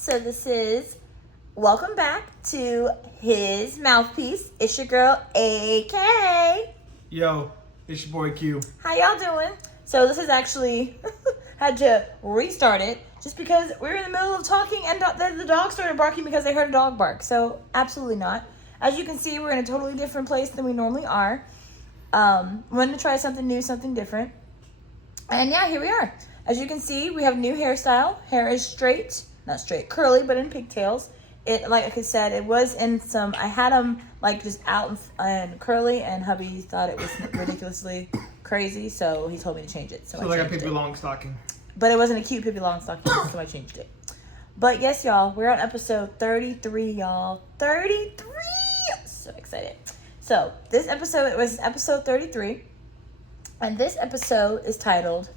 So this is welcome back to his Mouthpiece. It's your girl AK. Yo, it's your boy Q. How y'all doing? So this is actually had to restart it just because we were in the middle of talking and the dog started barking because they heard a dog bark. So absolutely not. As you can see, we're in a totally different place than we normally are. Wanted to try something new, something different. And yeah, here we are. As you can see, we have new hairstyle. Hair is straight, not straight, curly, but in pigtails. It, like I said, it was in some, I had them like just out and curly, and hubby thought it was ridiculously crazy, so he told me to change it. So I like a changed Pippi it. Longstocking. But it wasn't a cute Pippi Longstocking, so I changed it. But yes, y'all, we're on episode 33, y'all. 33! So excited. So this episode, it was episode 33, and this episode is titled,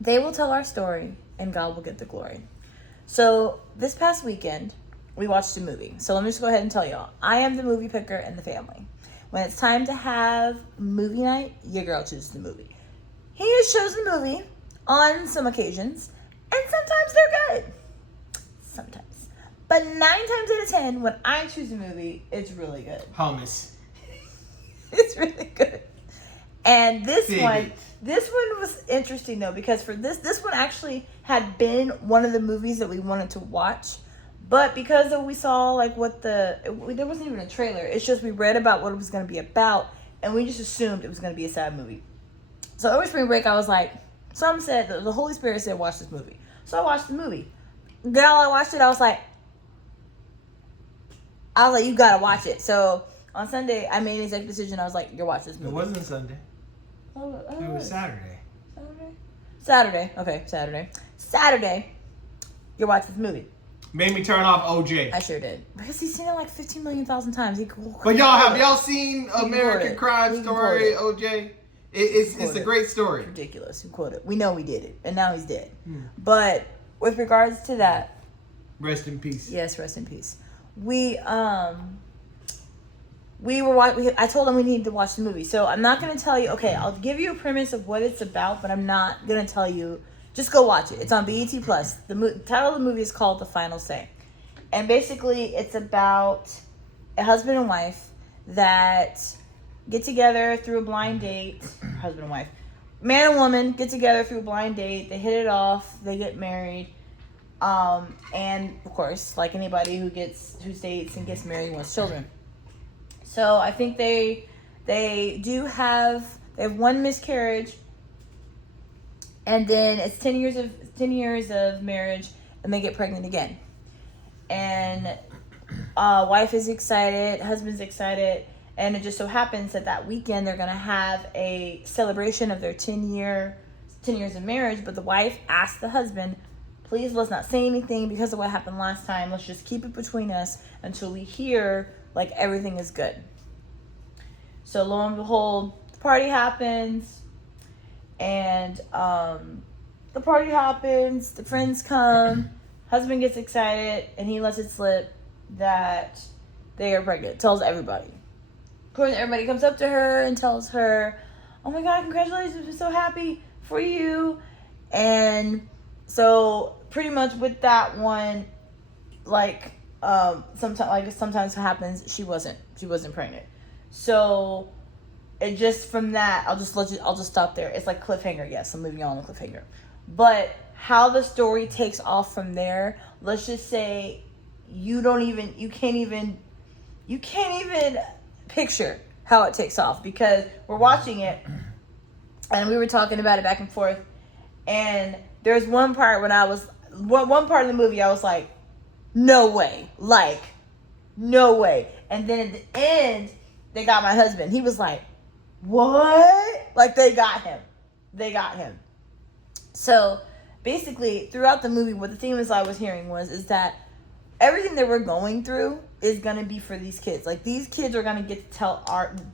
They Will Tell Our Story and God Will Get the Glory. So this past weekend, we watched a movie. So let me just go ahead and tell y'all. I am the movie picker in the family. When it's time to have movie night, your girl chooses the movie. He has chosen the movie on some occasions, and sometimes they're good. Sometimes. But 9 times out of 10, when I choose a movie, it's really good. Hummus. It's really good. And this Dig one it. was interesting though, because for this one actually had been one of the movies that we wanted to watch, but because we saw like there wasn't even a trailer. It's just we read about what it was going to be about, and we just assumed it was going to be a sad movie. So over spring break, I was like, the Holy Spirit said watch this movie, so I watched the movie. Girl, I watched it. I was like, you gotta watch it. So on Sunday, I made an executive decision. I was like, you're watching this movie. It wasn't Sunday. Oh, It was Saturday. Saturday. Okay, Saturday. You're watching this movie. Made me turn off OJ. I sure did. Because he's seen it like 15 million thousand times. But have y'all seen American Crime Story, quote OJ? It's a great story. Ridiculous. You quote it. We know we did it, and now he's dead. But with regards to that, Rest in peace. yes, rest in peace. I told him we needed to watch the movie. So I'm not going to tell you, okay, I'll give you a premise of what it's about, but I'm not going to tell you, just go watch it. It's on BET+. The title of the movie is called The Final Say. And basically it's about a husband and wife that get together through a blind date. Husband and wife. Man and woman get together through a blind date. They hit it off. They get married. And of course, like anybody who dates and gets married wants children. So I think they have one miscarriage, and then it's 10 years of marriage, and they get pregnant again. And wife is excited, husband's excited, and it just so happens that weekend they're gonna have a celebration of their 10 years of marriage. But the wife asked the husband, please let's not say anything because of what happened last time. Let's just keep it between us until we hear like everything is good. So lo and behold, the party happens, and the friends come, husband gets excited, and he lets it slip that they are pregnant, tells everybody. Of course, everybody comes up to her and tells her, oh my God, congratulations, we're so happy for you. And so pretty much with that one, sometimes what happens, she wasn't pregnant. So it just from that, I'll just stop there. It's like cliffhanger. Yes, I'm moving on to cliffhanger. But how the story takes off from there, let's just say you can't even picture how it takes off, because we're watching it and we were talking about it back and forth, and there's one part one part of the movie I was like, no way. And then at the end, they got my husband. He was like, what? Like they got him. So basically throughout the movie, what the theme is I was hearing is that everything that we're going through is going to be for these kids. Like these kids are going to get to tell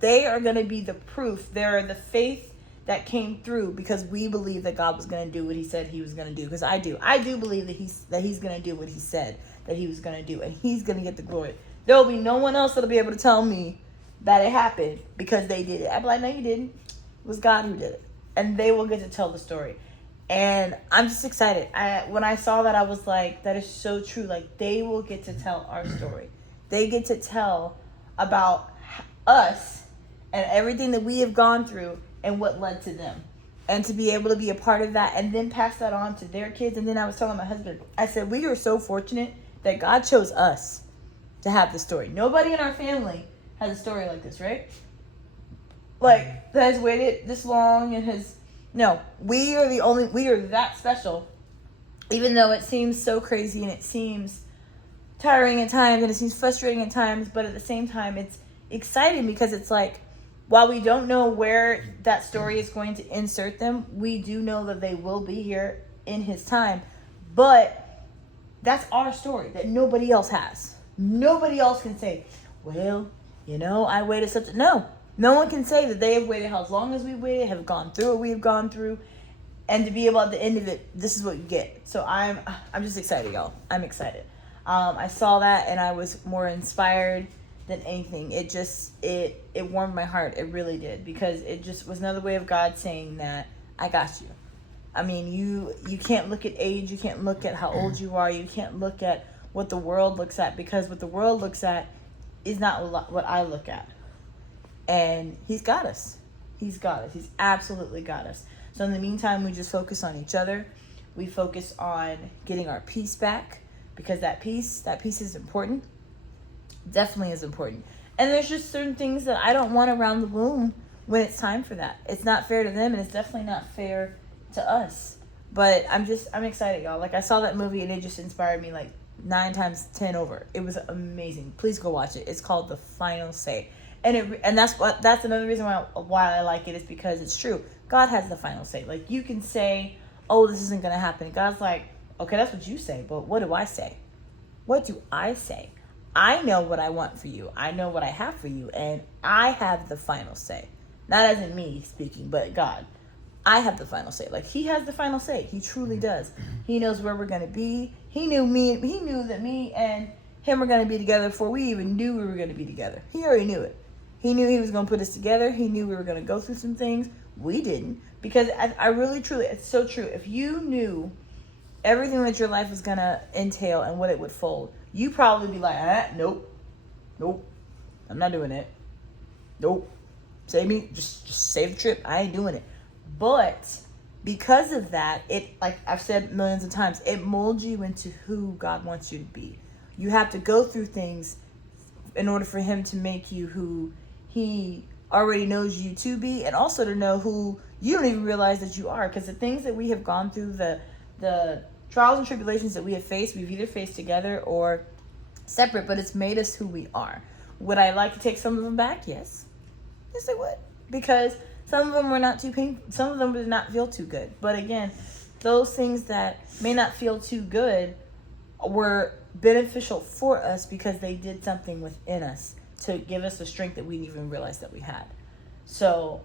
they are going to be the proof. They're the faith that came through because we believe that God was going to do what he said he was going to do. Because I do believe that he's going to do what he said that he was going to do, and he's going to get the glory. There will be no one else that'll be able to tell me that it happened because they did it. I'd be like, no, you didn't. It was God who did it. And they will get to tell the story. And I'm just excited. When I saw that, I was like, that is so true. Like, they will get to tell our story. They get to tell about us and everything that we have gone through and what led to them. And to be able to be a part of that and then pass that on to their kids. And then I was telling my husband, I said, we are so fortunate that God chose us to have the story. Nobody in our family has a story like this, right? Like, that has waited this long and has... No, we are that special, even though it seems so crazy and it seems tiring at times and it seems frustrating at times, but at the same time, it's exciting because it's like, while we don't know where that story is going to insert them, we do know that they will be here in his time, but that's our story that nobody else has. Nobody else can say, well, I waited such a... No one can say that they have waited as long as we waited, have gone through what we have gone through, and to be able at the end of it, this is what you get. So I'm just excited, y'all. I'm excited. I saw that and I was more inspired than anything. It warmed my heart. It really did, because it just was another way of God saying that I got you. I mean, you can't look at age, you can't look at how old you are, you can't look at what the world looks at, because what the world looks at is not what I look at. And he's got us. He's got us. He's absolutely got us. So in the meantime, we just focus on each other. We focus on getting our peace back, because that peace is important. Definitely is important. And there's just certain things that I don't want around the room when it's time for that. It's not fair to them, and it's definitely not fair to us. But I'm excited, y'all. Like, I saw that movie and it just inspired me like 9 times 10 over. It was amazing. Please go watch it. It's called The Final Say. And that's another reason why I like it, is because it's true. God has the final say. Like, you can say, oh, this isn't going to happen. God's like, okay, that's what you say, but what do I say? What do I say? I know what I want for you. I know what I have for you, and I have the final say. Not as in me speaking, but God. I have the final say. Like, he has the final say. He truly does. He knows where we're going to be. He knew that me and him were going to be together before we even knew we were going to be together. He already knew it. He knew he was going to put us together. He knew we were going to go through some things. We didn't. Because I really, truly, it's so true. If you knew everything that your life was going to entail and what it would fold, you probably be like, nope, I'm not doing it. Nope. Save me, just save the trip. I ain't doing it. But because of that, it, like I've said millions of times, it molds you into who God wants you to be. You have to go through things in order for him to make you who he already knows you to be, and also to know who you don't even realize that you are. Because the things that we have gone through, the trials and tribulations that we have faced, we've either faced together or separate, but it's made us who we are. Would I like to take some of them back? Yes I would, because some of them were not too painful. Some of them did not feel too good. But again, those things that may not feel too good were beneficial for us, because they did something within us to give us the strength that we didn't even realize that we had. So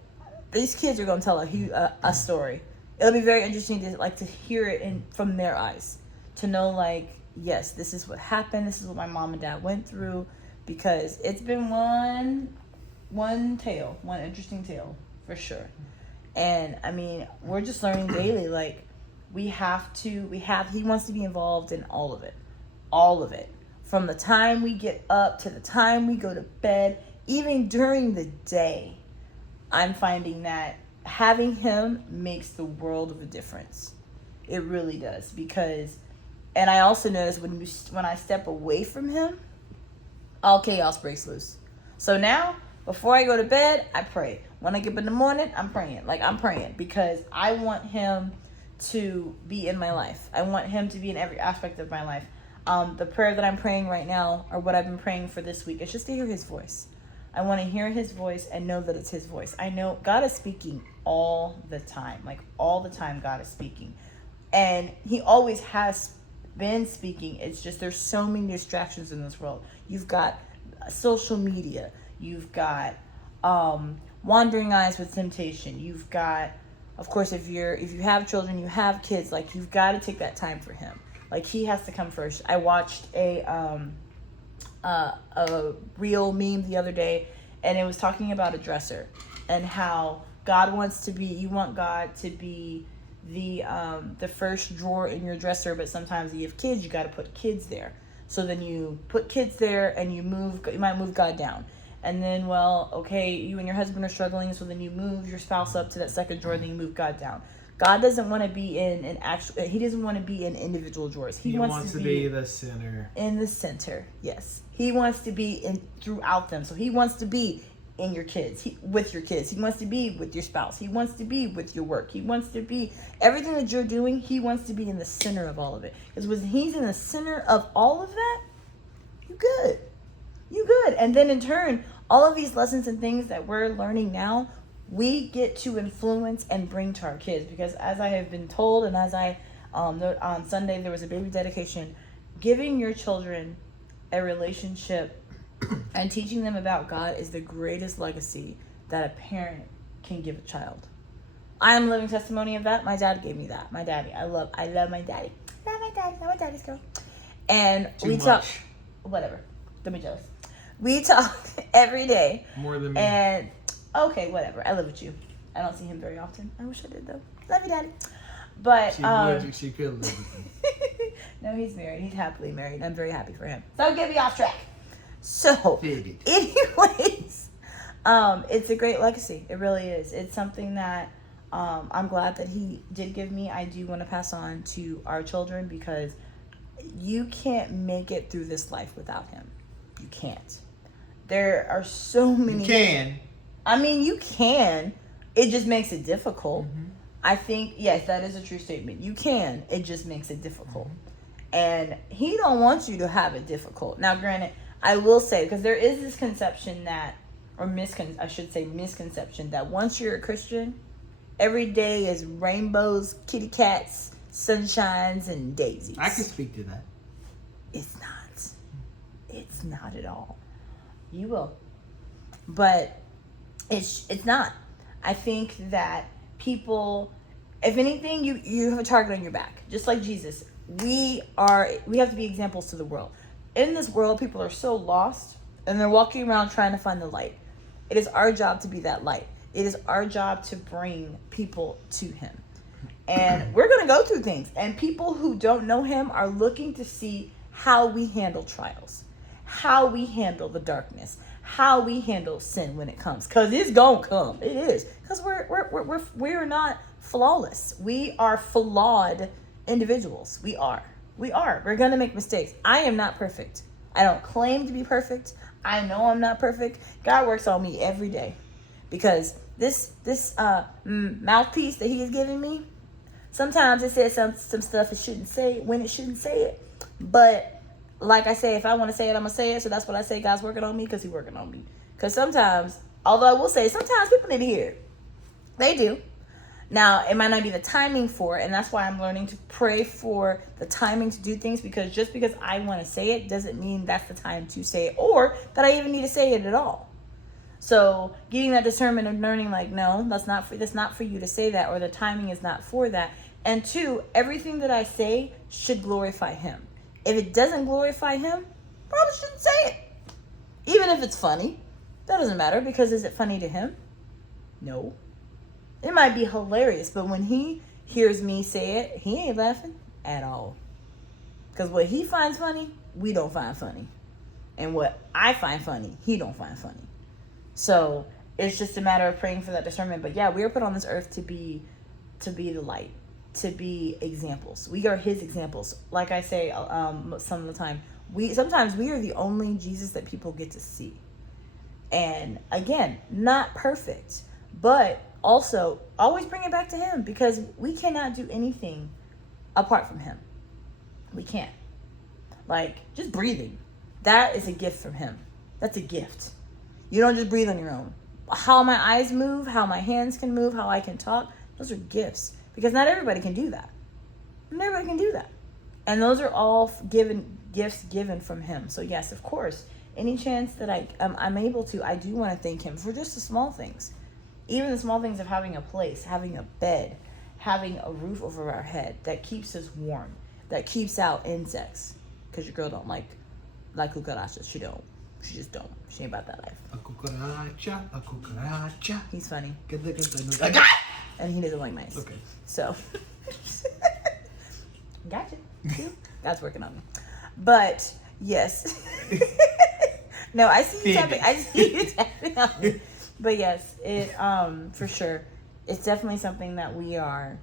these kids are going to tell a story. It'll be very interesting to hear it from their eyes, to know, like, yes, this is what happened. This is what my mom and dad went through, because it's been one interesting tale for sure. And I mean, we're just learning daily. Like, he wants to be involved in all of it, from the time we get up to the time we go to bed, even during the day. I'm finding that having him makes the world of a difference. It really does, because, and I also notice when I step away from him, all chaos breaks loose. So now, before I go to bed, I pray. When I get up in the morning, I'm praying. Like, I'm praying because I want him to be in my life. I want him to be in every aspect of my life. The prayer that I'm praying right now, or what I've been praying for this week, is just to hear his voice. I want to hear his voice and know that it's his voice. I know God is speaking all the time. Like, all the time God is speaking. And he always has been speaking. It's just there's so many distractions in this world. You've got social media. You've got wandering eyes with temptation. You've got, of course, if you have children, you have kids, like, you've got to take that time for him. Like, he has to come first. I watched a real meme the other day, and it was talking about a dresser and how you want God to be the first drawer in your dresser, but sometimes you have kids, you got to put kids there. So then you put kids there and you might move God down. And then, well, okay, you and your husband are struggling, so then you move your spouse up to that second drawer, then you move God down. God doesn't want to be in an actual, he doesn't want to be in individual drawers. He wants to be the center. In the center, yes. He wants to be in throughout them. So he wants to be in your kids, with your kids. He wants to be with your spouse. He wants to be with your work. He wants to be, everything that you're doing, he wants to be in the center of all of it. Because when he's in the center of all of that, you good. You good. And then in turn, all of these lessons and things that we're learning now, we get to influence and bring to our kids. Because as I have been told, and as I on Sunday there was a baby dedication, giving your children a relationship and teaching them about God is the greatest legacy that a parent can give a child. I am a living testimony of that. My dad gave me that. My daddy. I love my daddy. I love my daddy. I'm a daddy's girl. And we talk, whatever. Don't be jealous. We talk every day. More than me. And okay, whatever. I live with you. I don't see him very often. I wish I did though. Love you, daddy. But she could live with him. No, he's married. He's happily married. I'm very happy for him. Don't get me off track. So, anyways, it's a great legacy. It really is. It's something that I'm glad that he did give me. I do want to pass on to our children because you can't make it through this life without him. You can't. There are so many. You can. I mean, you can. It just makes it difficult. Mm-hmm. I think, yes, that is a true statement. You can. It just makes it difficult. And he don't want you to have it difficult. Now, granted, I will say, because there is this conception that, or misconception that once you're a Christian, every day is rainbows, kitty cats, sunshines, and daisies. I can speak to that. It's not. It's not at all. You will. But it's not. I think that people, if anything, you have a target on your back. Just like Jesus. We have to be examples to the world. In this world, people are so lost and they're walking around trying to find the light. It is our job to be that light. It is our job to bring people to him. And we're going to go through things. And people who don't know him are looking to see how we handle trials, how we handle the darkness, how we handle sin when it comes. Because it's going to come. It is. Because we're not flawless. We are flawed individuals. We are. We're going to make mistakes. I am not perfect. I don't claim to be perfect. I know I'm not perfect. God works on me every day. Because this mouthpiece that he is giving me, sometimes it says some stuff it shouldn't say when it shouldn't say it. But like I say, if I want to say it, I'm going to say it. So that's what I say. God's working on me because he's working on me. Because sometimes, although I will say, sometimes people need to hear it. They do. Now, it might not be the timing for it, and that's why I'm learning to pray for the timing to do things, because just because I want to say it doesn't mean that's the time to say it, or that I even need to say it at all. So getting that discernment and learning, like, no, that's not for you to say that, or the timing is not for that. And two, everything that I say should glorify him. If it doesn't glorify him, probably shouldn't say it. Even if it's funny, that doesn't matter, because is it funny to him? No. It might be hilarious, but when he hears me say it, he ain't laughing at all. Because what he finds funny, we don't find funny. And what I find funny, he don't find funny. So it's just a matter of praying for that discernment. But yeah, we are put on this earth to be the light, to be examples. We are his examples. Like I say some of the time, sometimes we are the only Jesus that people get to see. And again, not perfect, but also always bring it back to him, because we cannot do anything apart from him. We can't. Like, just breathing, that is a gift from him. That's a gift. You don't just breathe on your own. How my eyes move, how my hands can move, how I can talk, those are gifts, because not everybody can do that. Not everybody can do that. And those are all gifts given from him. So yes, of course, any chance that I'm able to, I do want to thank him for just the small things. Even the small things of having a place, having a bed, having a roof over our head that keeps us warm, that keeps out insects. Because your girl don't like cucarachas. She don't. She just don't. She ain't about that life. A cucaracha. He's funny. And And he doesn't like mice. Okay. So, Gotcha. God's working on me. But yes. No, I see you tapping. I see you tapping on me. But yes, it for sure, it's definitely something that we are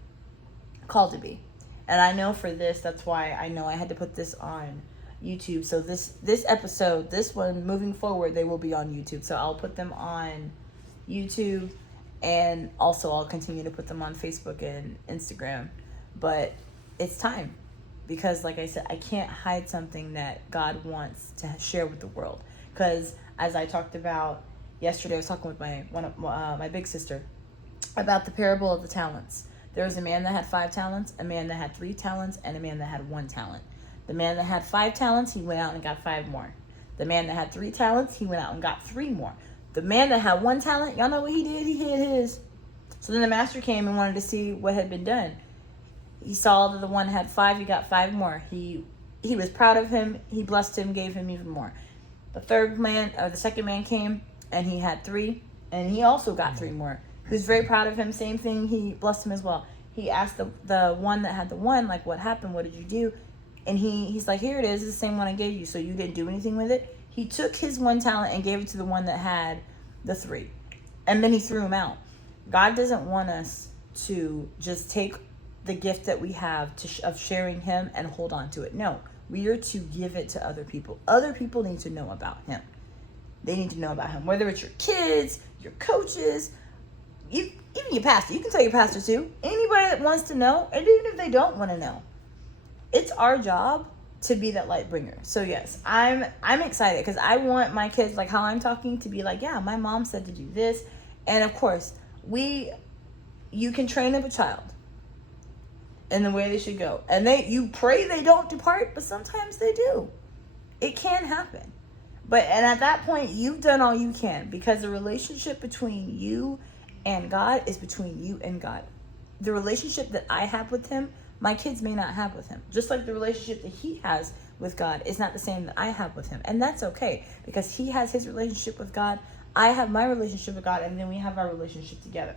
called to be. And I know for this, that's why I know I had to put this on YouTube. So this episode, this one, moving forward, they will be on YouTube. So I'll put them on YouTube, and also I'll continue to put them on Facebook and Instagram. But it's time, because like I said, I can't hide something that God wants to share with the world. Because as I talked about yesterday, I was talking with my big sister about the parable of the talents. There was a man that had 5 talents, a man that had 3 talents, and a man that had 1 talent. The man that had 5 talents, he went out and got 5 more. The man that had 3 talents, he went out and got 3 more. The man that had 1 talent, y'all know what he did? He hid his. So then the master came and wanted to see what had been done. He saw that the one had 5, he got 5 more. He was proud of him. He blessed him, gave him even more. The second man came, and he had 3, and he also got 3 more. He was very proud of him. Same thing, he blessed him as well. He asked the one that had the 1, like, what happened? What did you do? And he's like, here it is, the same one I gave you. So you didn't do anything with it? He took his 1 talent and gave it to the one that had the 3. And then he threw him out. God doesn't want us to just take the gift that we have of sharing him and hold on to it. No. We are to give it to other people. Other people need to know about him. They need to know about him. Whether it's your kids, your coaches, even your pastor. You can tell your pastor too. Anybody that wants to know, and even if they don't want to know. It's our job to be that light bringer. So yes, I'm excited because I want my kids, like how I'm talking, to be like, yeah, my mom said to do this. And of course, you can train up a child in the way they should go. And you pray they don't depart, but sometimes they do. It can happen. And at that point, you've done all you can, because the relationship between you and God is between you and God. The relationship that I have with him, my kids may not have with him. Just like the relationship that he has with God is not the same that I have with him. And that's okay, because he has his relationship with God, I have my relationship with God, and then we have our relationship together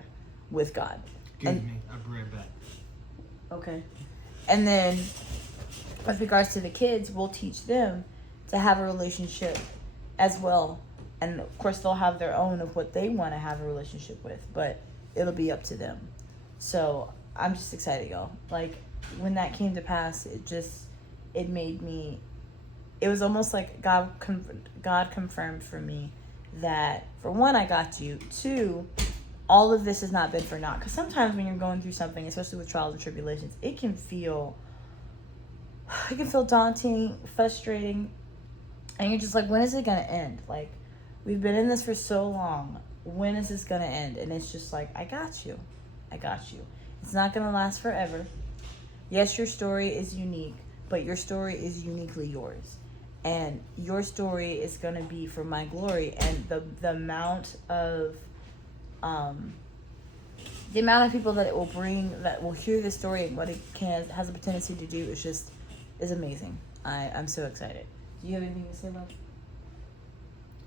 with God. Excuse me, I'll be right back. Okay. And then with regards to the kids, we'll teach them to have a relationship as well. And of course, they'll have their own of what they want to have a relationship with, but it'll be up to them. So I'm just excited, y'all. Like, when that came to pass, it made me, it was almost like God confirmed for me that, for one, I got you. 2, all of this has not been for naught. Because sometimes when you're going through something, especially with trials and tribulations, it can feel daunting, frustrating, and you're just like, when is it going to end? Like, we've been in this for so long. When is this going to end? And it's just like, I got you. It's not going to last forever. Yes, your story is unique, but your story is uniquely yours. And your story is going to be for my glory. And the amount of people that it will bring, that will hear this story and what it has a tendency to do is amazing. I'm so excited. Do you have anything to say, love?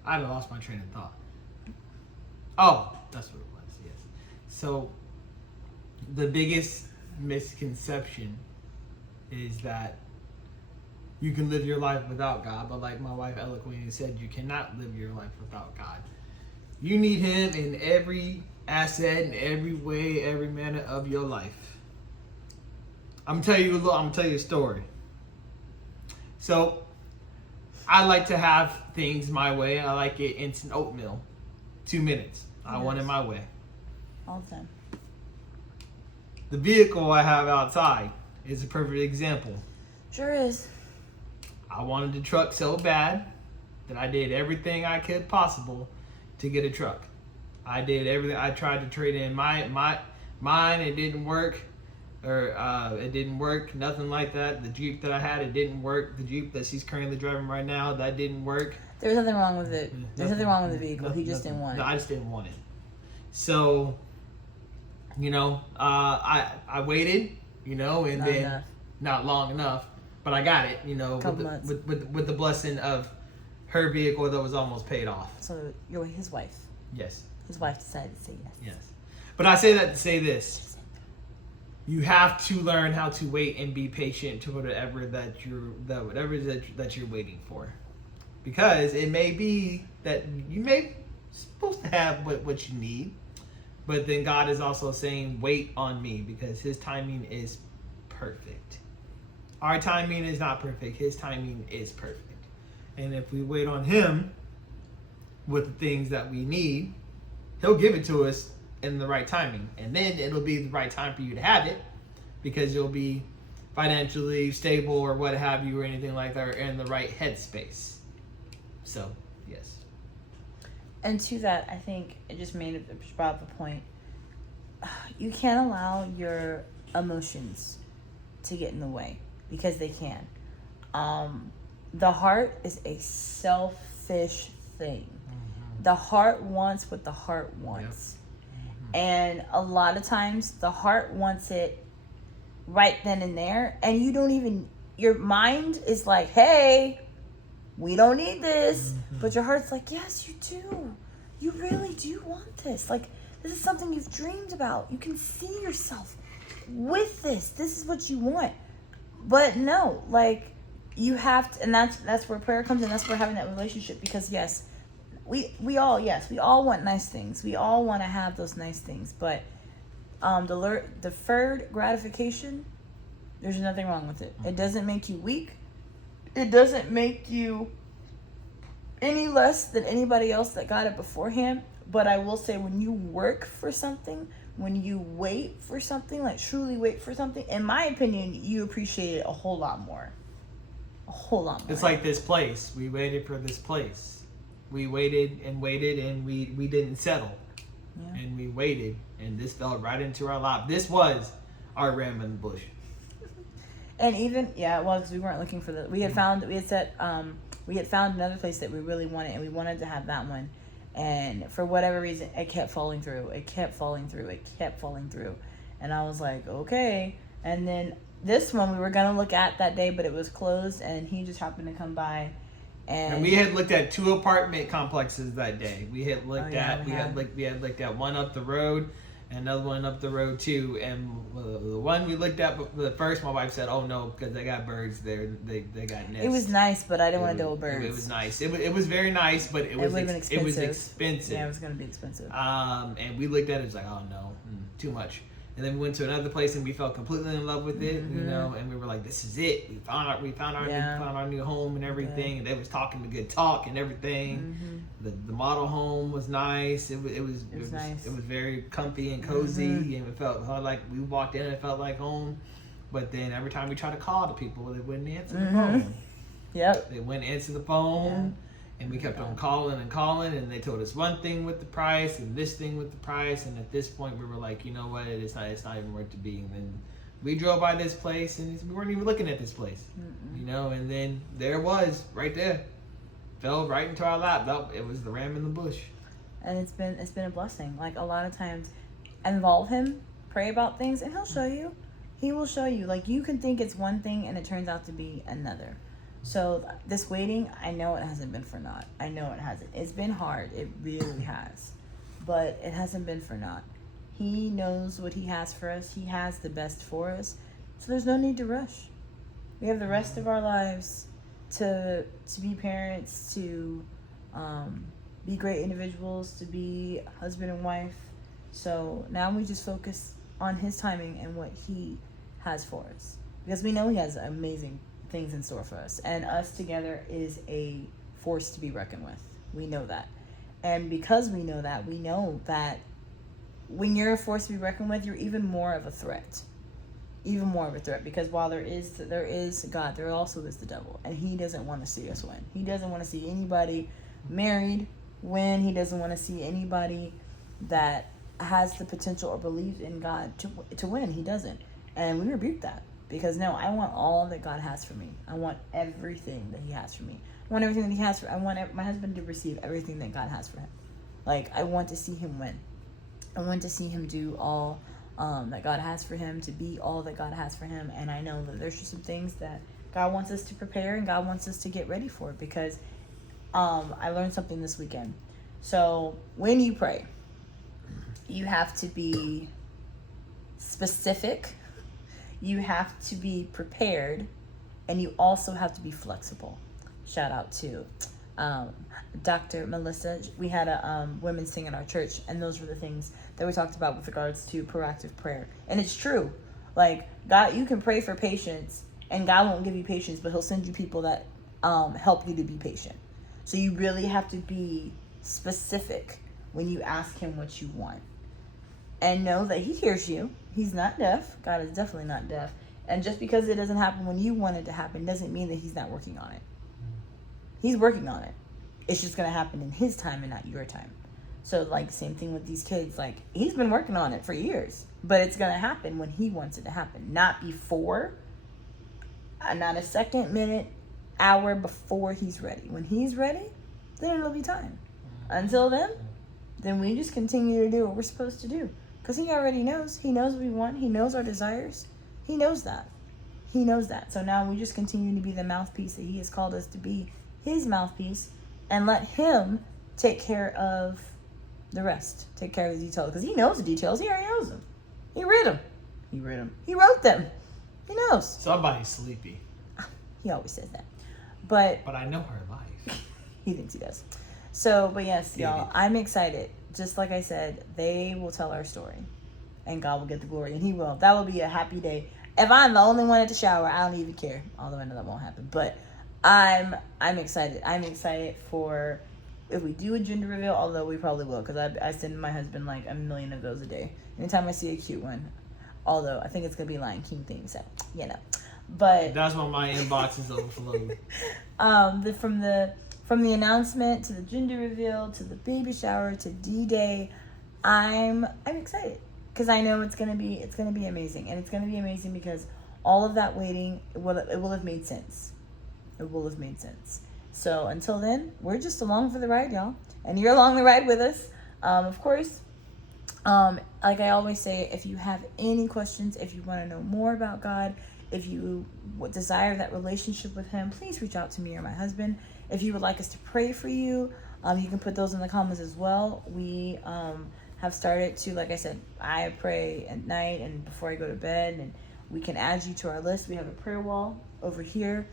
I lost my train of thought. Oh, that's what it was, yes. So, the biggest misconception is that you can live your life without God, but like my wife eloquently said, you cannot live your life without God. You need him in every asset, in every way, every manner of your life. I'm gonna tell you a story. So, I like to have things my way. I like it instant oatmeal. 2 minutes. I want it my way. All the time. The vehicle I have outside is a perfect example. Sure is. I wanted a truck so bad that I did everything I could possible to get a truck. I did everything. I tried to trade in mine. It didn't work. It didn't work. Nothing like that. The Jeep that I had, it didn't work. The Jeep that she's currently driving right now, that didn't work. There's nothing wrong with it. There's nothing wrong with the vehicle. He just didn't want it. No, I just didn't want it. So, I waited, and then not long enough, but I got it, with the blessing of her vehicle that was almost paid off. So you're his wife. Yes. His wife decided to say yes. Yes. But I say that to say this. you have to learn how to wait and be patient to whatever that you're waiting for, because it may be that you may supposed to have what you need, but then God is also saying, wait on me, because his timing is perfect. Our timing is not perfect. His timing is perfect. And if we wait on him with the things that we need, he'll give it to us in the right timing. And then it'll be the right time for you to have it, because you'll be financially stable or what have you, or anything like that, or in the right headspace. So, yes. And to that, I think it just brought up a point. You can't allow your emotions to get in the way, because they can. The heart is a selfish thing. Mm-hmm. The heart wants what the heart wants. Yep. Mm-hmm. And a lot of times the heart wants it right then and there, and you don't even, your mind is like, hey, we don't need this. Mm-hmm. But your heart's like, yes, you do. You really do want this. Like, this is something you've dreamed about. You can see yourself with this. This is what you want. But no, like, you have to, and that's where prayer comes in. That's where having that relationship, because yes, we all want nice things. We all want to have those nice things. But the deferred gratification, there's nothing wrong with it. It doesn't make you weak. It doesn't make you any less than anybody else that got it beforehand. But I will say, when you work for something, when you wait for something, like truly wait for something, in my opinion, you appreciate it a whole lot more. A whole lot more. It's like this place. We waited for this place. We waited, and we didn't settle. Yeah. And we waited, and this fell right into our lap. This was our ram in the bush. And even, yeah, it was, because we weren't looking for the, we had found another place that we really wanted, and we wanted to have that one. And for whatever reason, it kept falling through. And I was like, okay. And then this one we were going to look at that day, but it was closed, and he just happened to come by. And we had looked at 2 apartment complexes that day. We had looked at one up the road, and another one up the road too. And the one we looked at, the first, my wife said, "Oh no, because they got birds there. They got nests." It was nice, but I didn't want to deal with birds. It was nice. It was very nice, but it was expensive. Yeah, it was going to be expensive. And we looked at it, it was like, oh no, too much. And then we went to another place, and we fell completely in love with it, you know. And we were like, "This is it. We found our new home and everything." Yeah. And they was talking the good talk and everything. The model home was nice. It was nice. It was very comfy and cozy, and it felt like we walked in and it felt like home. But then every time we tried to call the people, they wouldn't answer the phone. Yep. They wouldn't answer the phone. Yeah. And we kept on calling, and they told us one thing with the price and this thing with the price, and at this point we were like, you know what, it's not even worth to be. And then we drove by this place, and we weren't even looking at this place, you know. And then there it was, right there, fell right into our lap. It was the ram in the bush. And it's been a blessing. Like, a lot of times, involve him, pray about things, and he'll show you. He will show you. Like, you can think it's one thing, and it turns out to be another. So this waiting, I know it hasn't been for naught. I know it hasn't. It's been hard. It really has. But it hasn't been for naught. He knows what he has for us. He has the best for us. So there's no need to rush. We have the rest of our lives to be parents, to be great individuals, to be husband and wife. So now we just focus on his timing and what he has for us. Because we know he has amazing things in store for us, and us together is a force to be reckoned with. We know that, and because we know that when you're a force to be reckoned with, you're even more of a threat, because while there is God, there also is the devil, and he doesn't want to see us win. He doesn't want to see anybody married win. He doesn't want to see anybody that has the potential or believes in God to win. He doesn't, and we rebuke that. Because no, I want all that God has for me. I want everything that he has for me. I want everything that he has for. I want my husband to receive everything that God has for him. Like, I want to see him win. I want to see him do all that God has for him, to be all that God has for him. And I know that there's just some things that God wants us to prepare, and God wants us to get ready for it. Because I learned something this weekend. So when you pray, you have to be specific You have to be prepared, and you also have to be flexible. Shout out to Dr. Melissa. We had a women's thing in our church, and those were the things that we talked about with regards to proactive prayer. And it's true. Like, God, you can pray for patience, and God won't give you patience, but he'll send you people that help you to be patient. So you really have to be specific when you ask him what you want. And know that he hears you. He's not deaf. God is definitely not deaf. And just because it doesn't happen when you want it to happen doesn't mean that he's not working on it. He's working on it. It's just going to happen in his time and not your time. So, like, same thing with these kids. Like, he's been working on it for years. But it's going to happen when he wants it to happen. Not before. Not a second, minute, hour before he's ready. When he's ready, then it'll be time. Until then we just continue to do what we're supposed to do. Because he already knows. He knows what we want. He knows our desires. He knows that. He knows that. So now we just continue to be the mouthpiece that he has called us to be. His mouthpiece. And let him take care of the rest. Take care of the details. Because he knows the details. He already knows them. He read them. He wrote them. He knows. Somebody's sleepy. He always says that. But I know her life. he thinks he does. So, but yes, y'all, I'm excited. Just like I said, they will tell our story. And God will get the glory. And he will. That will be a happy day. If I'm the only one at the shower, I don't even care. Although I know that won't happen. But I'm excited. I'm excited for if we do a gender reveal, although we probably will. Because I send my husband like a million of those a day. Anytime I see a cute one. Although I think it's going to be Lion King theme. So, you know. But that's when my inbox is overflowing. From the announcement to the gender reveal to the baby shower to D-Day, I'm excited because I know it's gonna be amazing, and it's gonna be amazing because all of that waiting it will have made sense. It will have made sense. So until then, we're just along for the ride, y'all, and you're along the ride with us. Of course, like I always say, if you have any questions, if you want to know more about God, if you desire that relationship with him, please reach out to me or my husband. If you would like us to pray for you, you can put those in the comments as well. We have started to, like I said, I pray at night and before I go to bed, and we can add you to our list. We have a prayer wall over here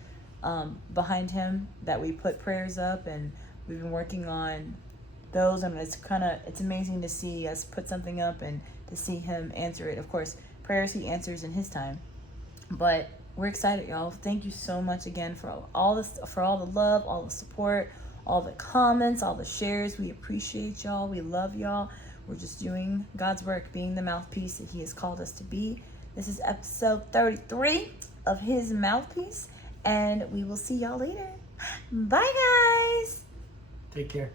behind him that we put prayers up, and we've been working on those, and it's amazing to see us put something up and to see him answer it. Of course, prayers he answers in his time. But we're excited, y'all. Thank you so much again for all the love, all the support, all the comments, all the shares. We appreciate y'all. We love y'all. We're just doing God's work, being the mouthpiece that he has called us to be. This is episode 33 of his mouthpiece, and we will see y'all later. Bye, guys. Take care.